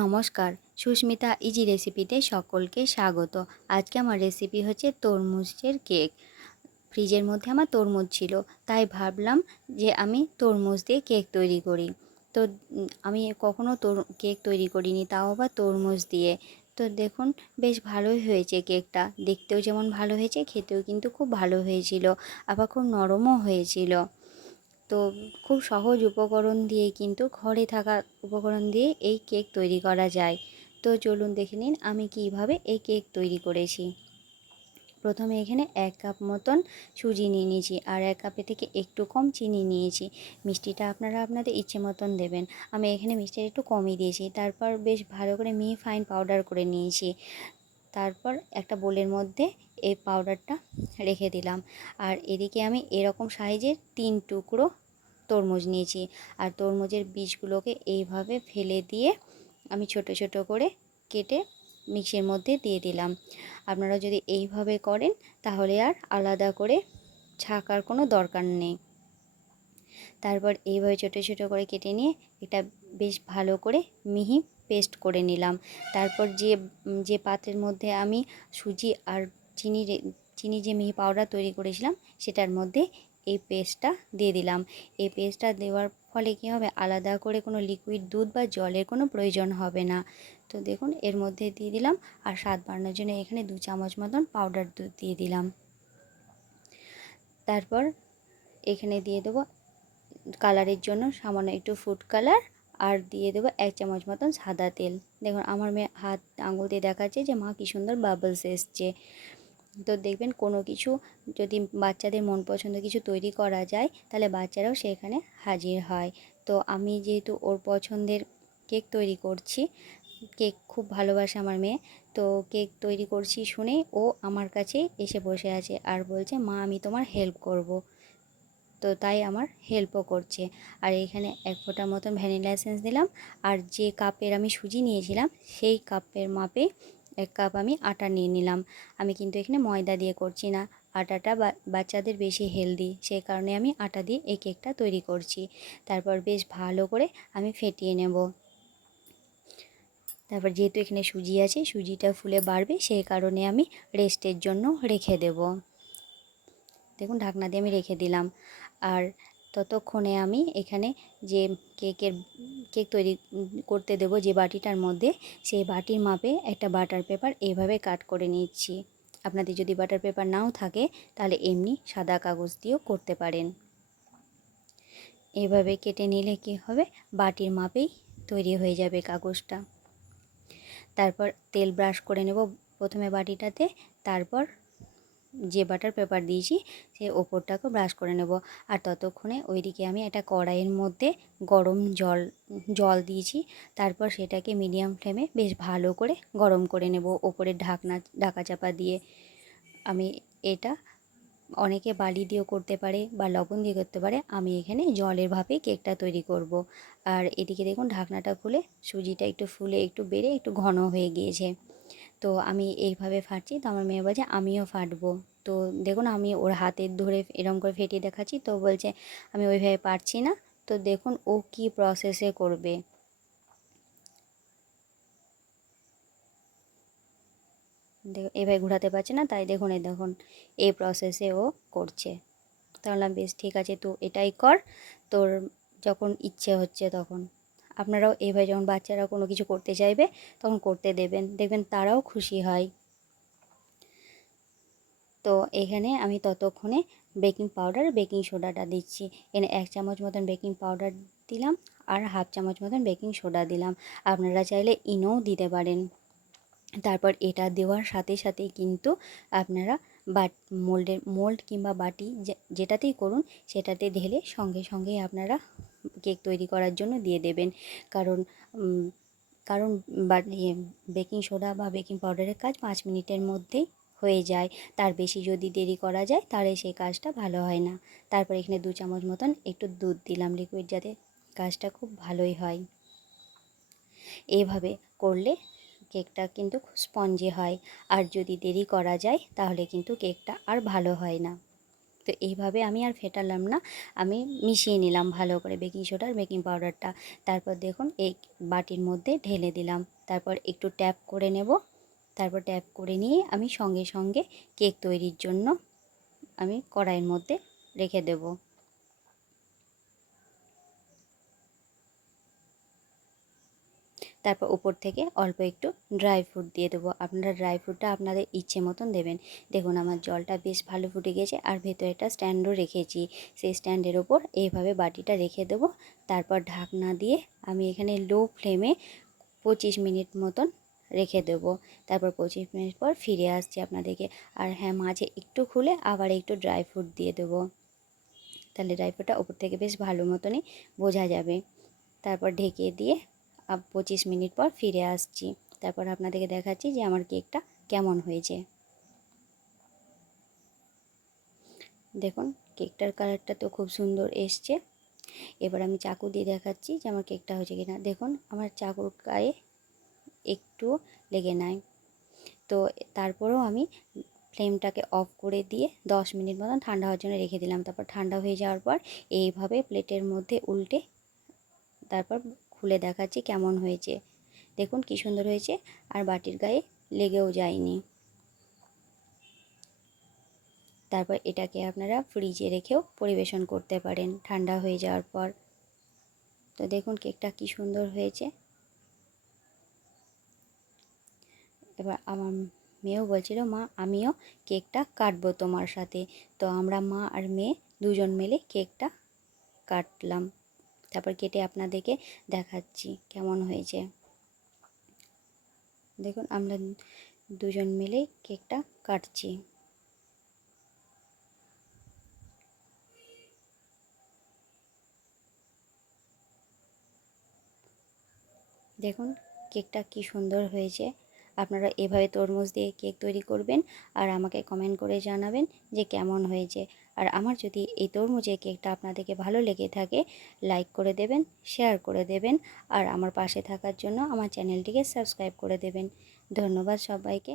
নমস্কার, সুস্মিতা ইজি রেসিপিতে সকলকে স্বাগত। আজকে আমার রেসিপি হচ্ছে তরমুজের কেক। ফ্রিজের মধ্যে আমার তরমুজ ছিল, তাই ভাবলাম যে আমি তরমুজ দিয়ে কেক তৈরি করি। তো আমি কখনো কেক তৈরি করিনি, তাও আবার তরমুজ দিয়ে। তো দেখুন, বেশ ভালোই হয়েছে কেকটা, দেখতেও যেমন ভালো হয়েছে, খেতেও কিন্তু খুব ভালো হয়েছিল, আবার খুব নরমও হয়েছিল। তো খুব সহজ উপকরণ দিয়ে, কিন্তু ঘরে থাকা উপকরণ দিয়ে এই কেক তৈরি করা যায়। তো চলুন দেখে নিন আমি কিভাবে এই কেক তৈরি করেছি। প্রথমে এখানে 1 কাপ মতন সুজি নিয়ে নিয়েছি, আর 1 কাপের থেকে একটু কম চিনি নিয়েছি। মিষ্টিটা আপনারা আপনাদের ইচ্ছে মতন দেবেন। আমি এখানে মিষ্টিটা একটু কমই দিয়েছি। তারপর বেশ ভালো করে মিহি ফাইন পাউডার করে নিয়েছি। তারপর একটা বোলের মধ্যে এই পাউডারটা রেখে দিলাম। আর এদিকে আমি এরকম সাইজের 3 টুকরো তরমুজ নিয়েছি, আর তরমুজের বীজগুলোকে এইভাবে ফেলে দিয়ে আমি ছোট ছোট করে কেটে মিক্সির মধ্যে দিয়ে দিলাম। আপনারা যদি এইভাবে করেন তাহলে আর আলাদা করে ছাকার কোনো দরকার নেই। তারপর এইভাবে ছোট ছোট করে কেটে নিয়ে এটা বেশ ভালো করে মিহি পেস্ট করে নিলাম। তারপর যে পাত্রের মধ্যে আমি সুজি আর চিনি যে মিহি পাউডার তৈরি করেছিলাম সেটার মধ্যে এই পেস্টটা দিয়ে দিলাম। এই পেস্টটা দেওয়ার ফলে কী হবে, আলাদা করে কোনো লিকুইড দুধ বা জলের কোনো প্রয়োজন হবে না। তো দেখুন, এর মধ্যে দিয়ে দিলাম, আর স্বাদ বাড়ানোর জন্য এখানে 2 চামচ মতন পাউডার দুধ দিয়ে দিলাম। তারপর এখানে দিয়ে দেবো কালারের জন্য সামান্য একটু ফুড কালার, আর দিয়ে দেবো 1 চামচ মতন সাদা তেল। দেখুন, আমার মেয়ে হাত আঙুল দিয়ে দেখাচ্ছে যে মা কী সুন্দর বাবলস এসছে। তো দেখবেন, কোনো কিছু যদি বাচ্চাদের মন পছন্দ কিছু তৈরি করা যায়, তাহলে বাচ্চারাও সেখানে হাজির হয়। তো আমি যেহেতু ওর পছন্দের কেক তৈরি করছি, কেক খুব ভালোবাসে আমার মেয়ে, তো কেক তৈরি করছি শুনেই ও আমার কাছেই এসে বসে আছে আর বলছে, মা আমি তোমার হেল্প করব। তো তাই আমার হেল্পও করছে। আর এখানে 1 ফোঁটা মতন ভ্যানিলা এসেন্স দিলাম। আর যে কাপের আমি সুজি নিয়েছিলাম সেই কাপের মাপে 1 কাপ আমি আটা নিয়ে নিলাম। আমি কিন্তু এখানে ময়দা দিয়ে করছি না, আটাটা বাচ্চাদের বেশি হেলদি, সেই কারণে আমি আটা দিয়ে এই কেকটা তৈরি করছি। তারপর বেশ ভালো করে আমি ফেটিয়ে নেব। তারপর যেহেতু এখানে সুজি আছে, সুজিটা ফুলে বাড়বে, সেই কারণে আমি রেস্টের জন্য রেখে দেব। দেখুন, ঢাকনা দিয়ে আমি রেখে দিলাম। আর ততক্ষণে আমি এখানে যে কেক তৈরি করতে দেবো যে বাটিটার মধ্যে, সেই বাটির মাপে একটা বাটার পেপার এইভাবে কাট করে নিচ্ছি। আপনাদের যদি বাটার পেপার নাও থাকে তাহলে এমনি সাদা কাগজ দিয়েও করতে পারেন। এইভাবে কেটে নিলে কি হবে, বাটির মাপেই তৈরি হয়ে যাবে কাগজটা। তারপর তেল ব্রাশ করে নেব প্রথমে বাটিটাতে, তারপর যে বাটার পেপার দিয়েছি সেই ওপরটাকেও ব্রাশ করে নেব। আর ততক্ষণে ওইদিকে আমি একটা কড়াইয়ের মধ্যে গরম জল দিয়েছি। তারপর সেটাকে মিডিয়াম ফ্লেমে বেশ ভালো করে গরম করে নেব, ওপরে ঢাকা চাপা দিয়ে। আমি এটা অনেকে বালি দিয়েও করতে পারে বা লবণ দিয়ে করতে পারে, আমি এখানে জলের ভাপে কেকটা তৈরি করব। আর এদিকে দেখুন, ঢাকনাটা খুলে সুজিটা একটু ফুলে একটু বেড়ে একটু ঘন হয়ে গিয়েছে। তো আমি এইভাবে ফাটছি, তো আমার মেয়ে বলছে আমিও ফাটবো। তো দেখুন, আমি ওর হাতে ধরে এরম করে ফেটিয়ে দেখাচ্ছি, তো বলছে আমি ওইভাবে পারছি না। তো দেখুন ও কি প্রসেসে করবে। এভাবে ঘোরাতে পারছে না, তাই দেখুন দেখুন এই প্রসেসে ও করছে। তাহলে বেশ ঠিক আছে, তো এটাই কর, তোর যখন ইচ্ছে হচ্ছে তখন। আপনারাও এইভাবে যখন বাচ্চারা কোনো কিছু করতে চাইবে তখন করতে দেবেন, দেখবেন তারাও খুশি হয়। তো এখানে আমি ততক্ষণে বেকিং পাউডার বেকিং সোডাটা দিচ্ছি। এখানে 1 চামচ মতন বেকিং পাউডার দিলাম, আর 1/2 চামচ মতন বেকিং সোডা দিলাম। আপনারা চাইলে ইনোও দিতে পারেন। তারপর এটা দেওয়ার সাথে সাথেই কিন্তু আপনারা মোল্ড কিংবা বাটি যেটাতেই করুন সেটাতে ঢেলে সঙ্গে সঙ্গেই আপনারা কেক তৈরি করার জন্য দিয়ে দেবেন। কারণ উম, কারণ বেকিং সোডা বা বেকিং পাউডারের কাজ 5 মিনিটের মধ্যেই হয়ে যায়। তার বেশি যদি দেরি করা যায় তাহলে সেই কাজটা ভালো হয় না। তারপর এখানে 2 চামচ মতন একটু দুধ দিলাম লিকুইড, যাতে কাজটা খুব ভালোই হয়। এইভাবে করলে কেকটা কিন্তু খুব স্পঞ্জি হয়, আর যদি দেরি করা যায় তাহলে কিন্তু কেকটা আর ভালো হয় না। তো এইভাবে আমি আর ফেটালাম না, আমি মিশিয়ে নিলাম ভালো করে বেকিং সোডা আর বেকিং পাউডারটা। তারপর দেখুন এই বাটির মধ্যে ঢেলে দিলাম। তারপর একটু ট্যাপ করে নেব। তারপর ট্যাপ করে নিয়ে আমি সঙ্গে সঙ্গে কেক তৈরির জন্য আমি কড়াইয়ের মধ্যে রেখে দেব। তারপর উপর থেকে অল্প একটু ড্রাই ফ্রুট দিয়ে দেবো। আপনারা ড্রাই ফ্রুটটা আপনাদের ইচ্ছে মতন দেবেন। দেখুন আমার জলটা বেশ ভালো ফুটে গেছে, আর ভেতরে একটা স্ট্যান্ডও রেখেছি। সেই স্ট্যান্ডের ওপর এইভাবে বাটিটা রেখে দেবো। তারপর ঢাকনা দিয়ে আমি এখানে লো ফ্লেমে 25 মিনিট মতন রেখে দেবো। তারপর 25 মিনিট পর ফিরে আসছি আপনাদেরকে। আর হ্যাঁ, মাঝে একটু খুলে আবার একটু ড্রাই ফ্রুট দিয়ে দেবো, তাহলে ড্রাই ফ্রুটটা ওপর থেকে বেশ ভালো মতনই বোঝা যাবে। তারপর ঢেকে দিয়ে 25 মিনিট পর ফিরে আসছি। তারপর আপনাদেরকে দেখাচ্ছি যে আমার কেকটা কেমন হয়েছে। দেখুন কেকটার কালারটা তো খুব সুন্দর এসছে। এবার আমি চাকু দিয়ে দেখাচ্ছি যে আমার কেকটা হয়েছে কিনা। দেখুন আমার চাকুর গায়ে একটু লেগে নাই। তো তারপরেও আমি ফ্লেমটাকে অফ করে দিয়ে 10 মিনিট মতন ঠান্ডা হওয়ার জন্য রেখে দিলাম। তারপর ঠান্ডা হয়ে যাওয়ার পর এইভাবে প্লেটের মধ্যে উল্টে তারপর খুলে দেখাচ্ছি কেমন হয়েছে। দেখুন কি সুন্দর হয়েছে, আর বাটির গায়ে লেগেও যায়নি। তারপর এটাকে আপনারা ফ্রিজে রেখেও পরিবেশন করতে পারেন ঠান্ডা হয়ে যাওয়ার পর। তো দেখুন কেকটা কি সুন্দর হয়েছে। এবার আমার মেয়েও বলছিল, মা আমিও কেকটা কাটবো তোমার সাথে। তো আমরা মা আর মেয়ে দুজন মিলে কেকটা কাটলাম। তারপর কেটে আপনাদেরকে দেখাচ্ছি কেমন হয়েছে। দেখুন আমরা দুজন মিলে কেকটা কাটছি। দেখুন কেকটা কি সুন্দর হয়েছে। আপনারা এভাবে তরমুজ দিয়ে কেক তৈরি করবেন আর আমাকে কমেন্ট করে জানাবেন যে কেমন হয়েছে। আর আমার যদি এই তরমুজের কেকটা আপনাদেরকে ভালো লেগে থাকে, লাইক করে দেবেন, শেয়ার করে দেবেন, আর আমার পাশে থাকার জন্য আমার চ্যানেলটিকে সাবস্ক্রাইব করে দেবেন। ধন্যবাদ সবাইকে।